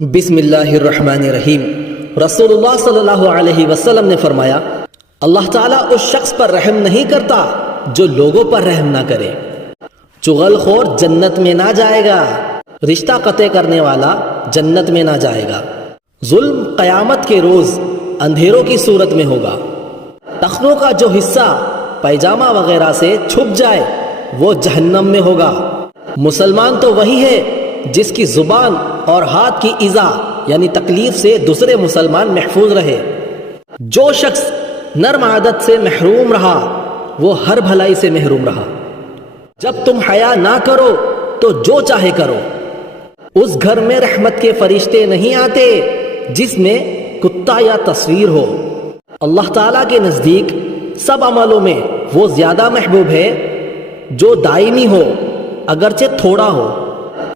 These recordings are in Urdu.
بسم اللہ الرحمن الرحیم۔ رسول اللہ صلی اللہ علیہ وسلم نے فرمایا، اللہ تعالیٰ اس شخص پر رحم نہیں کرتا جو لوگوں پر رحم نہ کرے۔ چغل خور جنت میں نہ جائے گا، رشتہ قطع کرنے والا جنت میں نہ جائے گا۔ ظلم قیامت کے روز اندھیروں کی صورت میں ہوگا۔ ٹخنوں کا جو حصہ پیجامہ وغیرہ سے چھپ جائے وہ جہنم میں ہوگا۔ مسلمان تو وہی ہے جس کی زبان اور ہاتھ کی ایذا یعنی تکلیف سے دوسرے مسلمان محفوظ رہے۔ جو شخص نرم عادت سے محروم رہا وہ ہر بھلائی سے محروم رہا۔ جب تم حیا نہ کرو تو جو چاہے کرو۔ اس گھر میں رحمت کے فرشتے نہیں آتے جس میں کتا یا تصویر ہو۔ اللہ تعالیٰ کے نزدیک سب عملوں میں وہ زیادہ محبوب ہے جو دائمی ہو اگرچہ تھوڑا ہو۔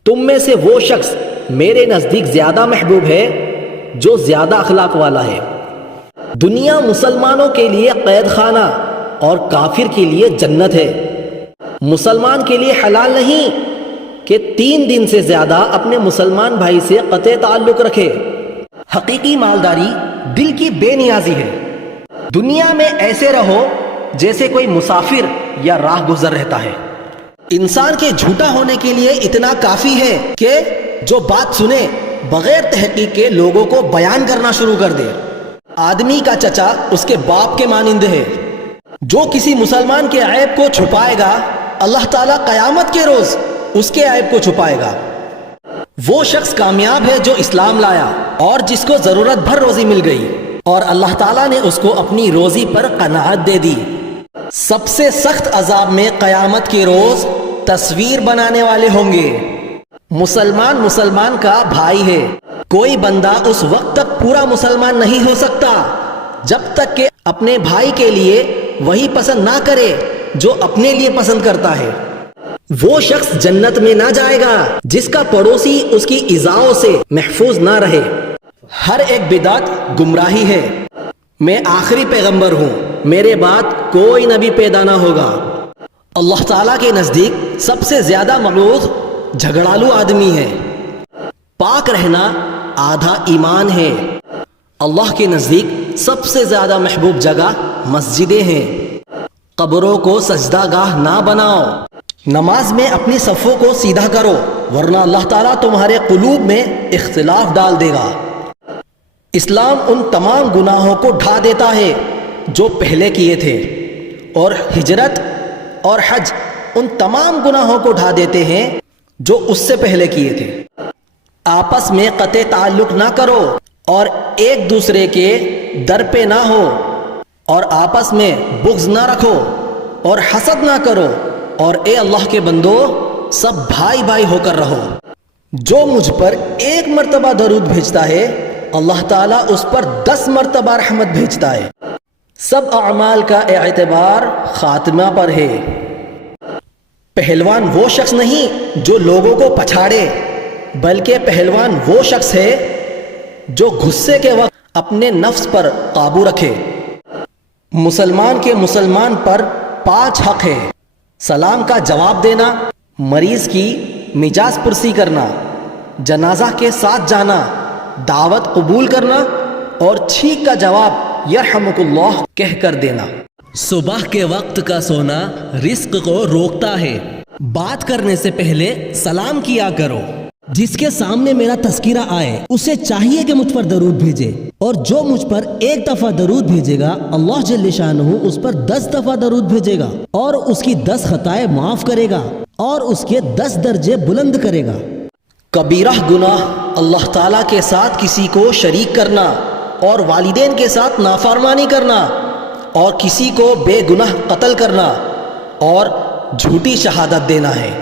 تم میں سے وہ شخص میرے نزدیک زیادہ محبوب ہے جو زیادہ اخلاق والا ہے۔ دنیا مسلمانوں کے لیے قید خانہ اور کافر کے لیے جنت ہے۔ مسلمان کے لیے حلال نہیں کہ 3 دن سے زیادہ اپنے مسلمان بھائی سے قطع تعلق رکھے۔ حقیقی مالداری دل کی بے نیازی ہے۔ دنیا میں ایسے رہو جیسے کوئی مسافر یا راہ گزر رہتا ہے۔ انسان کے جھوٹا ہونے کے لیے اتنا کافی ہے کہ جو بات سنے بغیر تحقیق کے لوگوں کو بیان کرنا شروع کر دے۔ آدمی کا چچا اس کے باپ کے مانند ہے۔ جو کسی مسلمان کے عیب کو چھپائے گا اللہ تعالیٰ قیامت کے روز اس کے عیب کو چھپائے گا۔ وہ شخص کامیاب ہے جو اسلام لایا اور جس کو ضرورت بھر روزی مل گئی اور اللہ تعالیٰ نے اس کو اپنی روزی پر قناعت دے دی۔ سب سے سخت عذاب میں قیامت کے روز تصویر بنانے والے ہوں گے۔ مسلمان کا بھائی ہے۔ کوئی بندہ اس وقت تک پورا مسلمان نہیں ہو سکتا جب تک کہ اپنے بھائی کے لیے وہی پسند نہ کرے جو اپنے لیے پسند کرتا ہے۔ وہ شخص جنت میں نہ جائے گا جس کا پڑوسی اس کی ایذاؤں سے محفوظ نہ رہے۔ ہر ایک بدعت گمراہی ہے۔ میں آخری پیغمبر ہوں، میرے بعد کوئی نبی پیدا نہ ہوگا۔ اللہ تعالیٰ کے نزدیک سب سے زیادہ مبغوض جھگڑالو آدمی ہے۔ پاک رہنا آدھا ایمان ہے۔ اللہ کے نزدیک سب سے زیادہ محبوب جگہ مسجدیں ہیں۔ قبروں کو سجدہ گاہ نہ بناؤ۔ نماز میں اپنی صفوں کو سیدھا کرو ورنہ اللہ تعالیٰ تمہارے قلوب میں اختلاف ڈال دے گا۔ اسلام ان تمام گناہوں کو ڈھا دیتا ہے جو پہلے کیے تھے، اور ہجرت اور حج ان تمام گناہوں کو ڈھا دیتے ہیں جو اس سے پہلے کیے تھے۔ آپس میں قطع تعلق نہ کرو اور ایک دوسرے کے در پہ نہ ہو، اور آپس میں بغض نہ رکھو اور حسد نہ کرو، اور اے اللہ کے بندو سب بھائی بھائی ہو کر رہو۔ جو مجھ پر 1 مرتبہ درود بھیجتا ہے اللہ تعالیٰ اس پر 10 مرتبہ رحمت بھیجتا ہے۔ سب اعمال کا اعتبار خاتمہ پر ہے۔ پہلوان وہ شخص نہیں جو لوگوں کو پچھاڑے، بلکہ پہلوان وہ شخص ہے جو غصے کے وقت اپنے نفس پر قابو رکھے۔ مسلمان کے مسلمان پر 5 حق ہے: سلام کا جواب دینا، مریض کی مجاز پرسی کرنا، جنازہ کے ساتھ جانا، دعوت قبول کرنا، اور چھینک کا جواب یرحمک اللہ کہہ کر دینا۔ صبح کے وقت کا سونا رزق کو روکتا ہے۔ بات کرنے سے پہلے سلام کیا کرو۔ جس کے سامنے میرا تذکرہ آئے اسے چاہیے کہ مجھ پر درود بھیجے، اور جو مجھ پر 1 دفعہ درود بھیجے گا اللہ جل شانہ اس پر 10 دفعہ درود بھیجے گا، اور اس کی 10 خطائیں معاف کرے گا اور اس کے 10 درجے بلند کرے گا۔ کبیرہ گناہ اللہ تعالیٰ کے ساتھ کسی کو شریک کرنا، اور والدین کے ساتھ نافرمانی کرنا، اور کسی کو بے گناہ قتل کرنا، اور جھوٹی شہادت دینا ہے۔